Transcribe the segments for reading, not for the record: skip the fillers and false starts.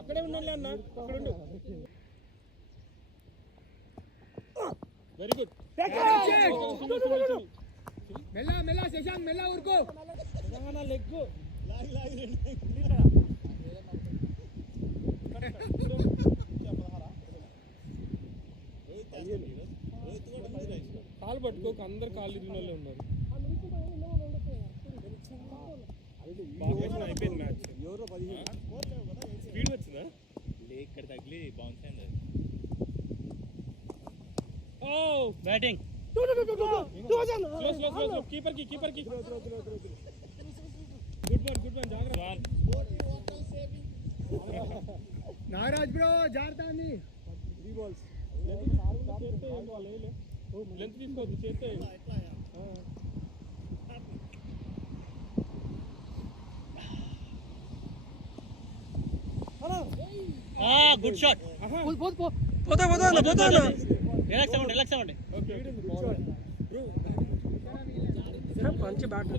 అక్కడే ఉన్నాను అన్న, అక్కడ ఉండు. Very good. మెల్ల మెల్ల శశాంక్, మెల్ల ఊరుకో. లెగ్ కాలు పట్టుకోక, అందరు కాళ్ళు ఇరిగిన వాళ్ళే ఉన్నారు. అయిపోయింది మ్యాచ్. స్పీడ్ వచ్చిందా? ఇక్కడ తగిలి బౌన్స్ అయింది. ఓ బ్యాటింగ్. కీపర్ కి గుడ్ వన్ జాగ్రత్త. నాగరాజ్ బ్రో జాగ్రత్త. 3 balls లెంత్ తీసుకోవద్దు, చేస్తే. Good shot. రిలాక్స్ అవ్వండి. మంచి బ్యాట్.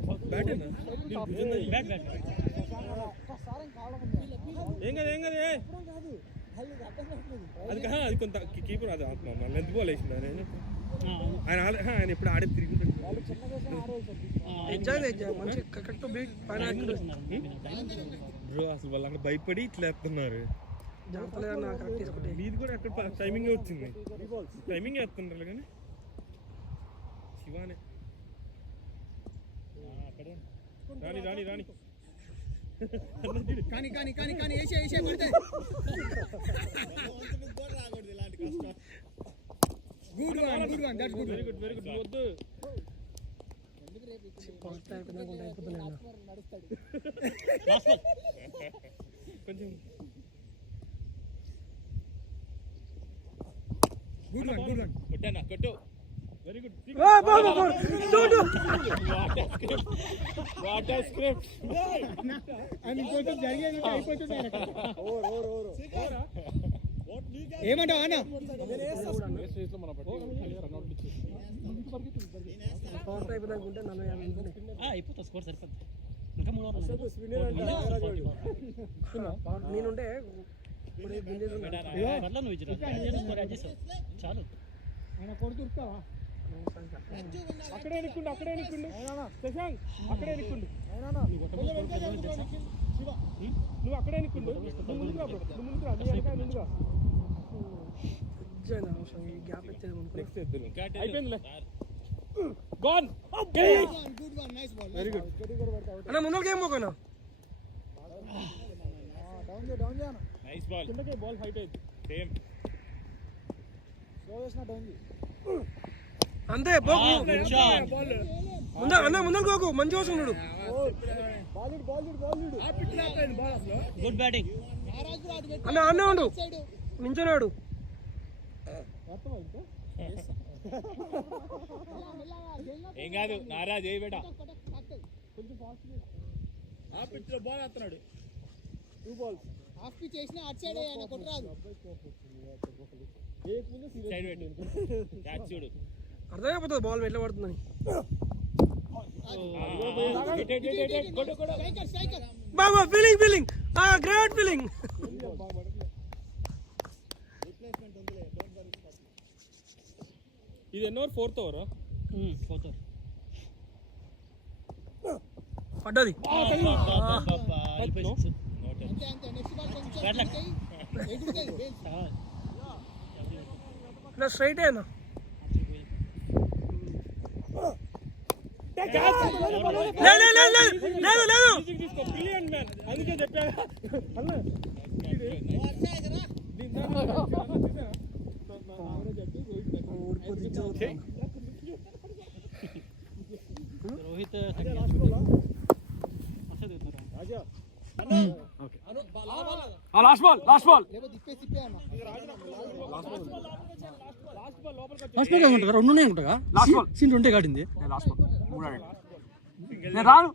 ఏం కదా అది కొంత కీపర్. అది లెంత్ బాల్ వేసింది ఆయన ఇప్పుడు ఆడే తిరిగి బ్రో. అసలు వాళ్ళు భయపడి ఇట్లా వేస్తున్నారు. మీది కూడా అక్కడ టైమింగ్ వచ్చింది. టైమింగ్ వేస్తున్నారు కానీ శివానే. రాని కానీ వేసే పడితే good one. That's good. Very good. వద్దు కొంచెం. Good one. కొట్టు. Very good. వాటర్ స్క్రిప్ట్ అని కొంచెం జరిగేది అయిపోతుంది. ఏమంటావు అన్న? అయిపోతుంది స్కోర్ సరిపోతుంది. ఇంకా 3 నేనుంటే చాలు. ఆయన కొడుతుర్తావా? అక్కడే నిక్కుండు శశాంక్, అక్కడే నిక్కుండు. నువ్వు అక్కడే నిక్కుండు. నువ్వు ముందుగా అయిపోయిందిలే. గోన్. వెరీ గుడ్ అన్న. ముందర గేమ్ పోకనా. Nice ball. కిందకే బాల్ హైట్ అయింది. సేమ్ స్లో చేసిన డౌన్ అంతే. ముందర గోకు. మంచి కోసం ఉన్నాడు. గుడ్ బ్యాటింగ్ అన్న ఉండు. నించున్నాడు. ఏం కాదు నారాజ్. ఏ బేటా కొంచెం ఫాస్ట్. ఆ పిచ్ లో బాల్ వేస్తున్నాడు. 2 balls హాఫ్ పిచ్ చేసిన అటు సైడ్ ఆయన కొట్టరాదు. అర్థమైపోతుంది బాల్ ఎట్లా పడుతుందని. బాబా ఫీలింగ్ గ్రేట్ ఫీలింగ్. ఇది ఎన్నో 4th ఓవర్. పడ్డది. స్ట్రైట్ అయినా అందుకే చెప్పా. రోహిత్ లాస్ట్ బాల్ అనుకుంటా. 2 ఉన్నాయి అనుకుంటా. లాస్ట్ బాల్ సీన్ 2 కాడింది. లాస్ట్ బాల్ 3 ఆడాడు. నేను రాను.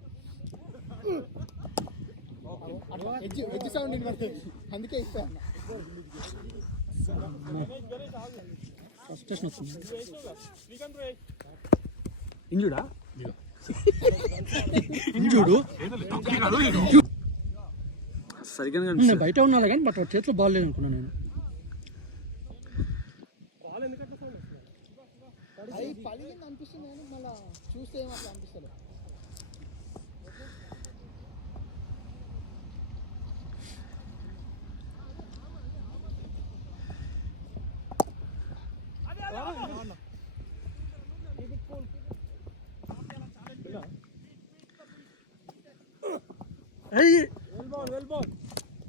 ఎడ్జ్ సౌండ్ వినబడుతుంది అందుకే ఇస్తా. ఫస్ట్ వస్తుంది. ఇంజుడా ఇంజుడు సరిగ్గా నేను బయట ఉన్నాను కానీ బట్ చేతిలో బాల్ లేదు అనుకున్నాను నేను. అది పలిగింది అనిపిస్తుంది కానీ మళ్ళీ చూస్తే ఏమట్లా అనిపిస్తుంది.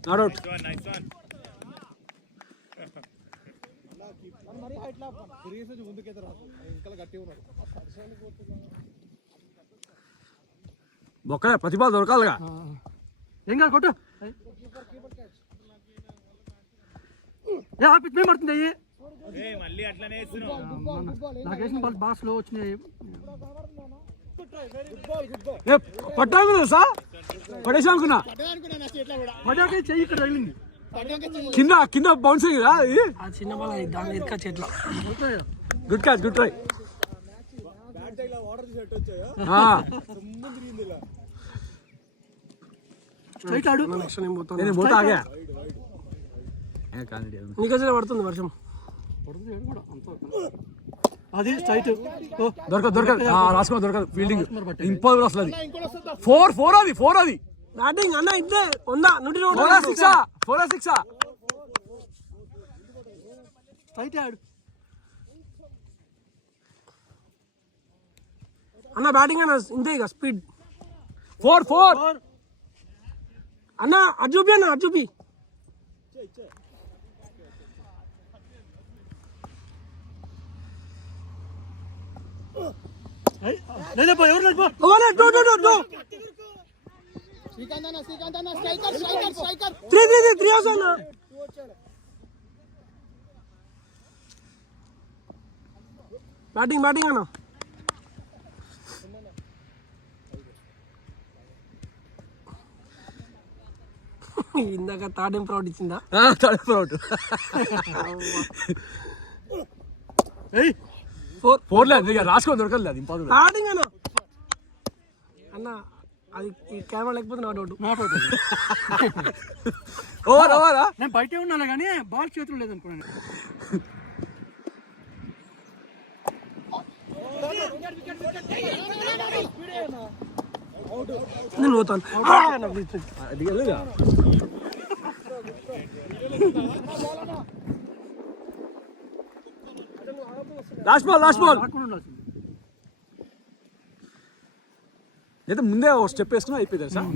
Not out. మరి హైట్ లా తిరిగేసి ముందుకైతే రాదు, ఇంకా గట్టిగా ఉన్నాడు. బొక్కలే ప్రతిభ దొరకాలిగా. ఏం కాదు కొట్టు. పిచ్ మీద పడుతుంది అయ్యి. నాకు వేసిన బాల్ బాగా స్లో వచ్చినాయి. పట్టాను తెలుసా, పడేసా అనుకున్నా. పడాకే చెయ్యి ఇక్కడ తగిలింది. కింద కింద బౌన్సింగ్ కదా అది. చిన్న బాల్ దాని ఇరుక చేతిలో. Good catch, good try. Straight ఆడు. నేను పోతా ఆగా. నీకసలే పడుతుంది వర్షం. అది స్ట్రైట్ దొరకదు, దొరకదు, రాసుకో దొరకదు. ఫీల్డింగ్ ఇంపాసిబుల్ అసలు. అది 4 అది 4 అది బ్యాటింగ్ అన్న. ఇద్దే 100 4 6 స్ట్రైట్ ఆడు అన్న. బ్యాటింగ్ అన్న ఇంతే ఇక స్పీడ్. 4 అన్న అది చూపి, అన్న అది చూపి. బ్యాటింగ్ బ్యాటింగ్ అన్న. ఇందాక థర్డ్ ప్రౌడ్ ఇచ్చిందా? Third proud. 4 లేదు ఇక రాసుకో దొరకలేదు. అది ఇంపాసిబుల్. బ్యాటింగ్ అన్న. అన్న అది ఈ కెమెరా లేకపోతే నాట్ అవుట్. ఓవర్ ఓవరా. నేను బయటే ఉన్నాను కానీ బాల్ చేతులు లేదనుకున్నాను. నేను పోతాను. Last ball, last ball. అయితే ముందే స్టెప్ వేసుకుని అయిపోయింది సార్.